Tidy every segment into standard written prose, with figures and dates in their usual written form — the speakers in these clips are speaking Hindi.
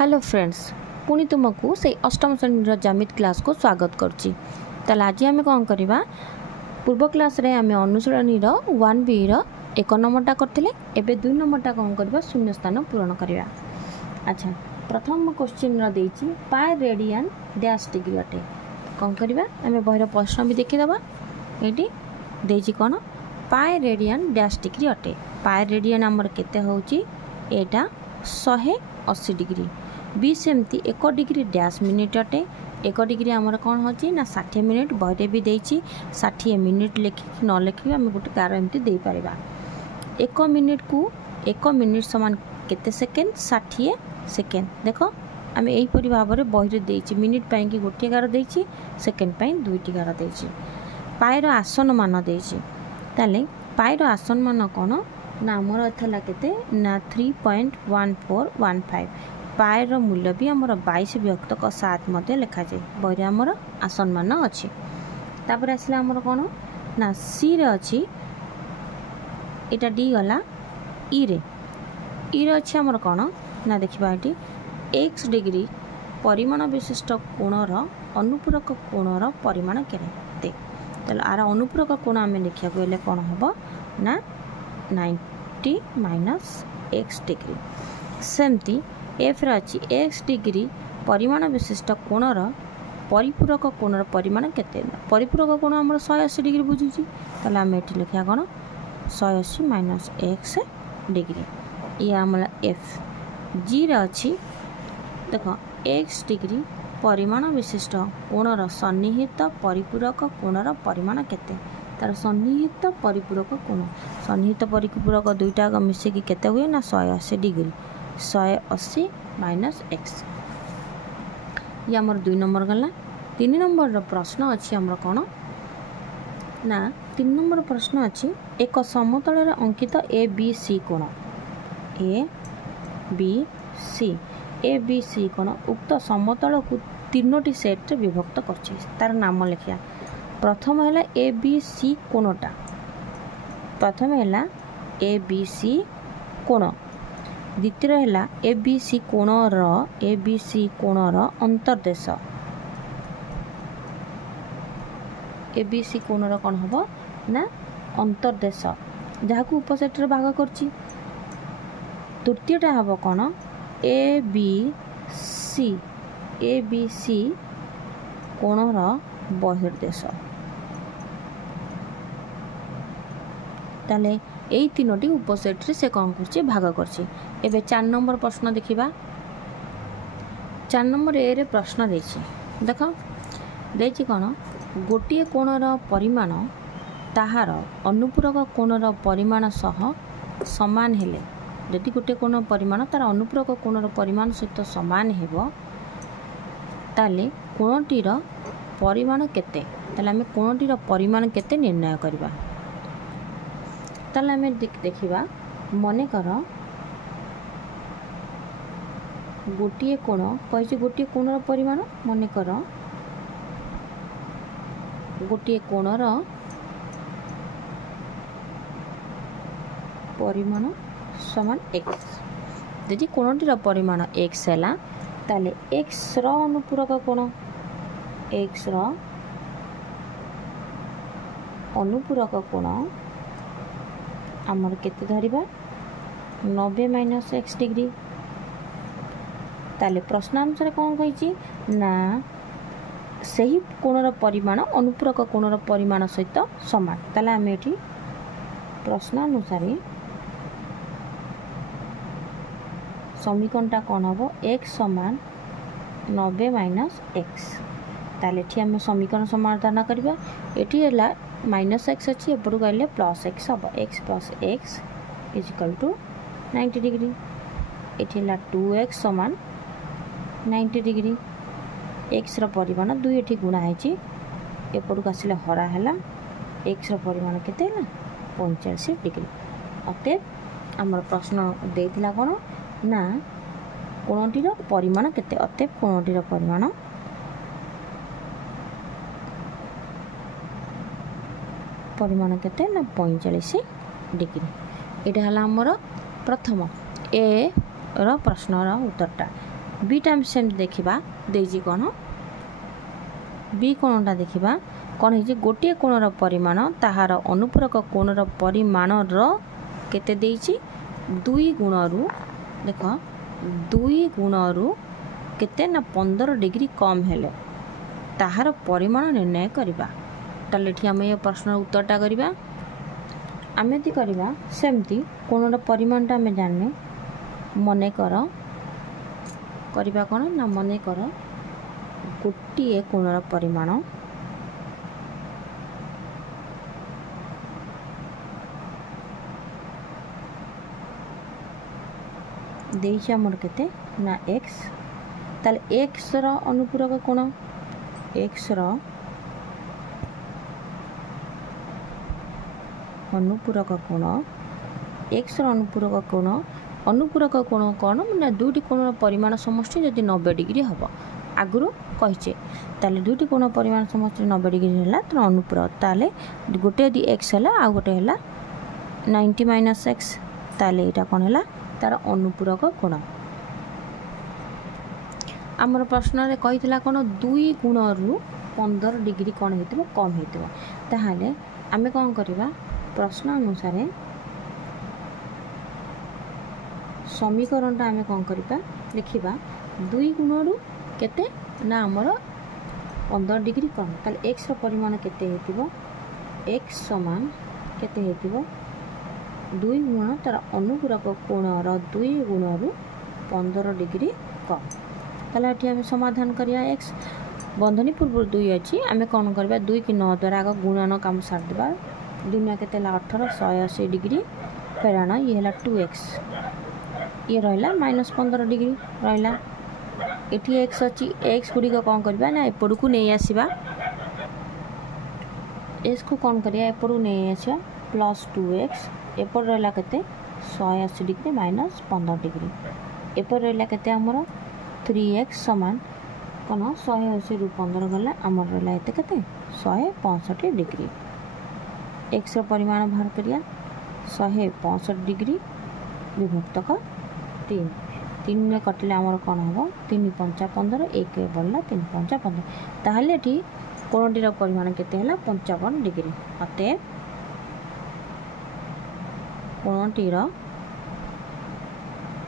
हेलो फ्रेंड्स पुणी तुमको से अष्टम श्रेणी ज्यामिति क्लास को स्वागत करछि। ताले आज आम कौन करवा पूर्व क्लास रे आम अनुशीलनी 1B एक नंबरटा करथिले एबे 2 नंबरटा कौन करवा शून्य स्थान पूरण करवा। अच्छा प्रथम क्वेश्चन रो देछि पाई रेडियन डैश डिग्री अटे कौन करवा आम बहिर प्रश्न भी देखिदबा। एटी देछि कोन पाई रेडियन डैश डिग्री अटे। पाई रेडियन हमर केते होउछि एटा 180 डिग्री बी सेमती 1 डिग्री डैश मिनिट अटे। 1 डिग्री आमर कौन होची ना 60 मिनिट बहरे भी देछि 60 मिनिट लिखि न लिखि आम गोटे कार एमती दे पारिबा। 1 मिनिट को 1 मिनिट समान केते सेकेंड 60 सेकेंड। देखो आम एहीपरि भाव में बहरे देछि मिनिट पाई कि गोटे गार देछि सेकेंड पाई 2टी गार देछि। पाई रो आसन मान देछि ताले पाई रो आसन मान कोन ना आमर एथला केते ना 3.1415। पाई रो मूल्य भी आमर 22 व्यक्तक 7 मध्ये लिखा जाए बहरे आमर आसन मान अछि। तापर आसला आमर कोन ना सी रे अछि एटा डी गला ई रे अछि आमर कोन ना देखिबा एटी x डिग्री परिमाण विशिष्ट कोणर अनुपूरक कोणर परिमाण केते। तले आर अनुपूरक कोण आमे लिखिया गले कोन हबो ना 90 माइनस x डिग्री। सेमती एफ रही x डिग्री परिमाण विशिष्ट कोणर परिपूरक कोणर परिमाण केते। परिपूरक कोण आम 180 डिग्री बुझुची ताले आम एठी लिखिया कोन 180 माइनस x डिग्री ये आम एफ। जी रे अछि देखो x डिग्री परिमाण विशिष्ट कोणर सन्निहित परिपूरक कोणर परिमाण केते। तार सन्निहित परिपूरक कोण सन्निहित परिपूरक दुईटा मिसेकी केते हुए ना 180 डिग्री 180 माइनस x। ये आमर 2 नंबर गला। 3 नंबर प्रश्न अच्छी आमर कौन ना 3 नंबर प्रश्न अच्छी एक समतल अंकित ए बी सी कोण ए बी सी कोण उक्त समतल को 3टी सेट विभक्त करछि तार नाम लिखिया। प्रथम है ए बी सी कोणटा प्रथम है ए बी सी कोण द्वितीय है A B C कोणर अंतर्देश A B C कोणर कौन हम ना अंतर्देश जहाँ को उपसेट भाग करछि। तृतीयटा हम कौन ए बी सी कोणर बहिर्देश। ताले एई तीनोटी उपसेट रे से कौन करछि भाग करछि। एबे 4 नंबर प्रश्न देखिबा। 4 नंबर ए रे प्रश्न देछि देखो देछि कोन गोटिए कोणर परिमाण ताहार अनुपूरक कोणर परिमाण सह समान हेले यदि गोटे कोण परिमाण तार अनुपूरक कोणर परिमाण सहित समान हेबो ताले कोणटीर परिमाण केते। ताले आमे कोणटीर परिमाण केते निर्णय करबा। ताले आमे देखिबा मने कर गोटिए कोण कहिछि गोटिए कोणर परिमाण मने कर गोटिए कोणर परिमाण समान x। यदि कोणटीर परिमाण x हैला ताले x रो अनुपूरक कोण x रो अनुपूरक कोण आमर केते धरिबा 90 माइनस x डिग्री। ताले प्रश्न अनुसार कौन कहिछि ना सही कोणर परिमाण अनुपूरक कोणर परिमाण सहित समान। ताले आमे एठी प्रश्न अनुसार समीकरणटा कौन हबो x समान 90 माइनस x। ताले एठी आमे समीकरण समाधान करबा। एठी हैला माइनस x अछि एपडु गले प्लस x हबो x plus x is equal to 90 degree. एठी हैला 2x समान 90 डिग्री x रो परिमाण 2 एठी गुणा हैछि एपडु आसिले हरा हैला x रो परिमाण केते हैला 45 डिग्री। अतएव हमर प्रश्न देथिला कोन ना कोणटीर परिमाण केते। अतएव कोणटीर परिमाण केते ना 45 डिग्री। एटा हला हमर प्रथम ए रो प्रश्न रो उत्तरटा। बीटा सेमती देखा देजी कौन बी कोणटा देखा कौन है गोटे कोणर परिमाण ताहार अनुपूरक कोणर परिमाण केते देइछि 2 गुणरू देख 2 गुणरू केते ना 15 डिग्री कम हेले ताहार परिमाण निर्णय करबा। ताले एठी हम ये प्रश्न उत्तरटा करबा आमे ती करबा सेमती कोणर परिमाणटा हमें जानने मने कर करबा कोन ना मने कर गोटे कोणर परिमाण देइछि हमर केते ना x ताले x रो अनुपूरक कोण x रो अनुपूरक कोण x रो अनुपूरक कोण कोण माने दुईटी कोणर परिमाण समष्टि जदि 90 डिग्री हबो आगुरु कहिचे ताले दुईटी कोण परिमाण समष्टि 90 डिग्री होला त अनुपूरक ताले गोटे यदि x होला आ गोटे होला 90 - x ताले एटा कोन होला तार अनुपूरक कोण। आमर प्रश्न रे कहितला कोन 2 गुणरू 15 डिग्री कोन हेतबो कम हेतबो ताहाले आमे कोन करबा प्रश्न अनुसार समीकरणटा आमे कोन करबा लिखिबा 2 गुणरू केते ना हमर 15 डिग्री कम ताले x रो परिमाण केते हेतिबो x समान केते हेतिबो 2 गुण तार अनुपूरक कोणर 2 गुणरू 15 डिग्री कम ताले एठी हम समाधान करिया x बंधनी पूर्व 2 अछि आमे कोन करबा 2 की 9 द्वारा आग गुणन काम सार देबा दुनिया केते ला 18 180 डिग्री फेराना ये हला 2x ये रहला -15 डिग्री रहला एठी x अछि x गुडी को कोन करबा ना एपडू को नै आसीबा x को कोन करिया एपडू नै आछा +2x एपर रहला केते 180 डिग्री -15 डिग्री एपर रहला केते हमर 3x समान कोन 180 रु 15 गला हमर रहला एते केते 165 डिग्री x रो परिमाण बाहर करिया 165 डिग्री विभक्त का 3 3 ने कटले हमर कोन हबो 3 5 15 1 बल्ला 3 5 15 ताहले एठी कोणटी रो परिमाण केते हला 55 डिग्री अते कोणटीर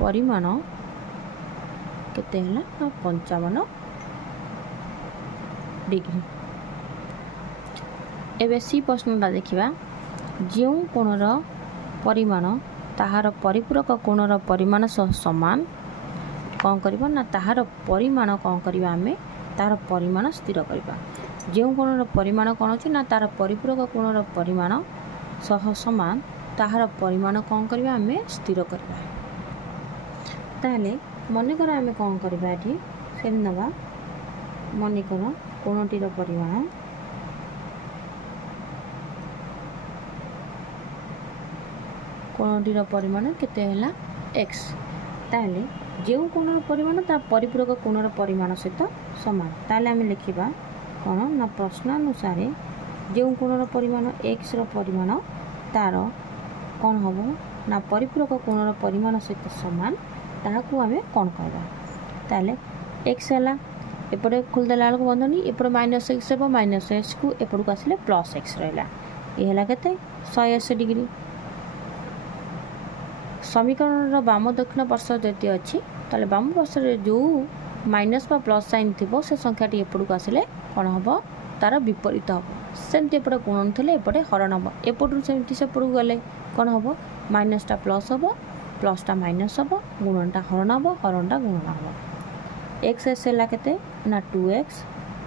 परिमाण केते हला 55 डिग्री। एबे सी प्रश्नटा देखिबा जेउ कोणर परिमाण ताहार परिपूरक कोणर परिमाण सह समान कोन करबा ना ताहार परिमाण कोन करबा हमें तार परिमाण स्थिर करबा जेउ कोणर परिमाण कोन अछि ना तार परिपूरक कोणर परिमाण सह समान ताहार परिमाण कोन करबा हमें स्थिर करबा ताले मने कर हमें कोन करबा एठी सेम नबा मने कर कोणटीर परिमाण कोणटीर परिमाण केते हला x ताले जेउ कोणर परिमाण ता परिपूरक कोणर परिमाण सहित समान ताले हमें लिखिबा कोन ना प्रश्न अनुसार जेउ कोणर परिमाण x रो परिमाण तार कोन हबो ना परिपूरक कोणर परिमाण सहित समान ताहाकू हमें कोन करबा ताले x हला एपटे खोल देला को बंधनी एपटे -x हेबो -x को एपटे को आसीले +x रहला ए हला केते 180 डिग्री समीकरण रो बाम दक्षिण पार्श्व जति अछि ताले बाम पार्श्व रे जो माइनस बा प्लस साइन थिबो से संख्याटी एपटे को आसीले कोन हबो तार विपरीत हबो सेमति एपटे गुणन थले एपटे हरण हबो एपटु सेमति सेपटु गले कोन हबो माइनसटा प्लस हबो प्लसटा माइनस हबो गुणनटा हरण हबो हरणटा गुणन हबो x एला केते ना 2x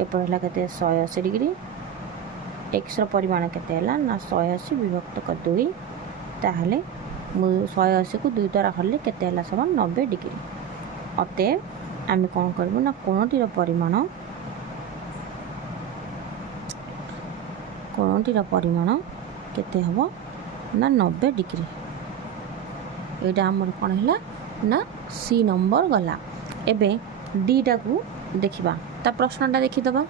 एपर हला केते 180 डिग्री x रो परिमाण केते हला ना 180 विभक्त क 2 ताहले 180 को 2 द्वारा हरले केते हला समान 90 डिग्री अते आमे कोन करबो ना कोणटीर परिमाण केते हबो ना 90 डिग्री एटा हमर कोन हला ना सी नंबर गला एबे डी टा को देखिबा ता प्रश्नटा देखि दबा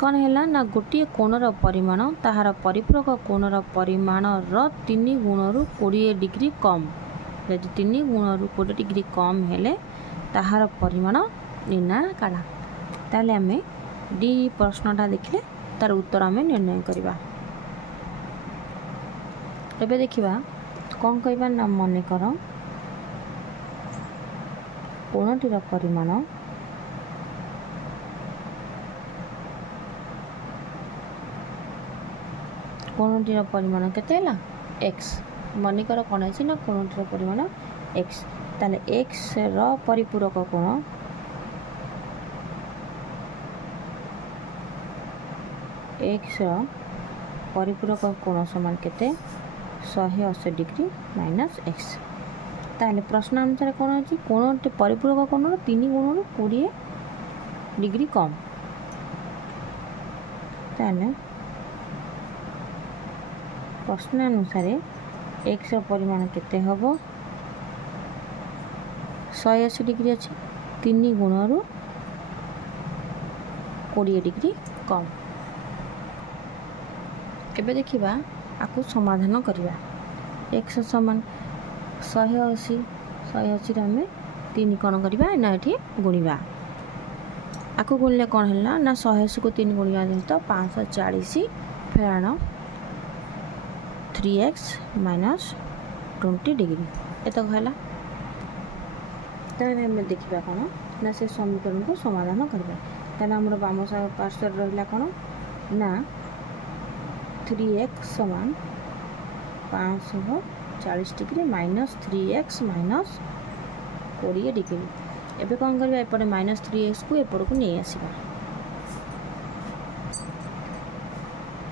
कोन हला ना गोटे कोणर परिमाण ताहार परिपूरक कोणर परिमाण रो 3 गुणरू 20 डिग्री कम जदि 3 गुण 20 डिग्री कम हेले ताहार परिमाण निर्णय काढ़ा ताले आम डी प्रश्नटा देखिले तार उत्तर आम निर्णय करवा। एबे देखिबा कौन कहबा ना मन कर कोणटीर परिमाण कोणटीर परिमाण केते हला x मन कर कोन अछि ना कोणटीर परिमाण x ताले x रो परिपूरक कोण x रो परिपूरक कोण समान केते 180 डिग्री माइनस x ताले प्रश्न अनुसार कोन अछि कोण परिपूरक कोण 3 गुण 20 डिग्री कम ताले प्रश्न अनुसार x रो परिमाण केते हबो 180 डिग्री अछि 3 गुण 20 डिग्री कम। एबे देखिबा आकु समाधान करबा x समान 180 रे हमें 3 कोन करबा ना एठी गुणिबा आकु गुणले कोन हला ना 180 को 3 गुणिया तो 540 फेराण 3x माइनस 20 डिग्री एतक हला ताने हमें देखिबा कोन ना से समीकरण को समाधान करबा ताने हमर बाम पार्श्व रहला कोन ना 3x समान 540 degree minus 3x minus 20 degree एबे कौन करबा एपटे माइनस 3x को एपट को नहीं आसीबा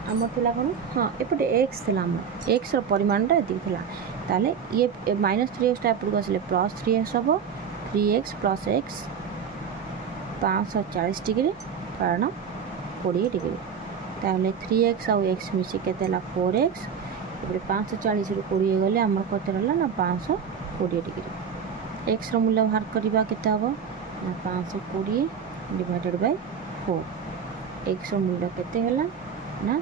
हमर थिला कोन हां एपटे x थिला हमर x रो परिमाणटा एति थिला ताले ये माइनस 3x टा एपट को आसीले प्लस 3x हबो 3x प्लस x 540 डिग्री कारण 20 डिग्री ताले 3x और x मिसी केतेला 4x एबे 540 रो 20 गले हमर कते रहला ना 520 डिग्री x रो मूल्य बाहर करबा केते हबो ना 520 डिवाइडेड बाय 4 x रो मूल्य केते हला ना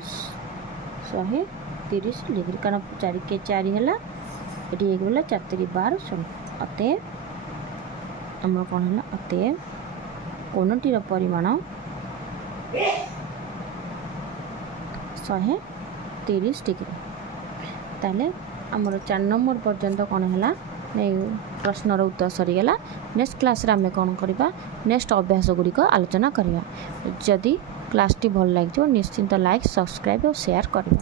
130 डिग्री कारण 4 के 4 हला एटी एक बोला 4 3 12 16 अते हमर कोन हला अते कोनटीर परिमाण 130 डिग्री ताले हमर 4 नंबर पर्यंत कोन हला नै प्रश्नर उत्तर सरीगला। नेक्स्ट क्लास रे हमें कोन करबा नेक्स्ट अभ्यास गुडी को आलोचना करबा। जदि क्लास टी भल लागितो निश्चिंत लाइक सब्सक्राइब और शेयर करबा।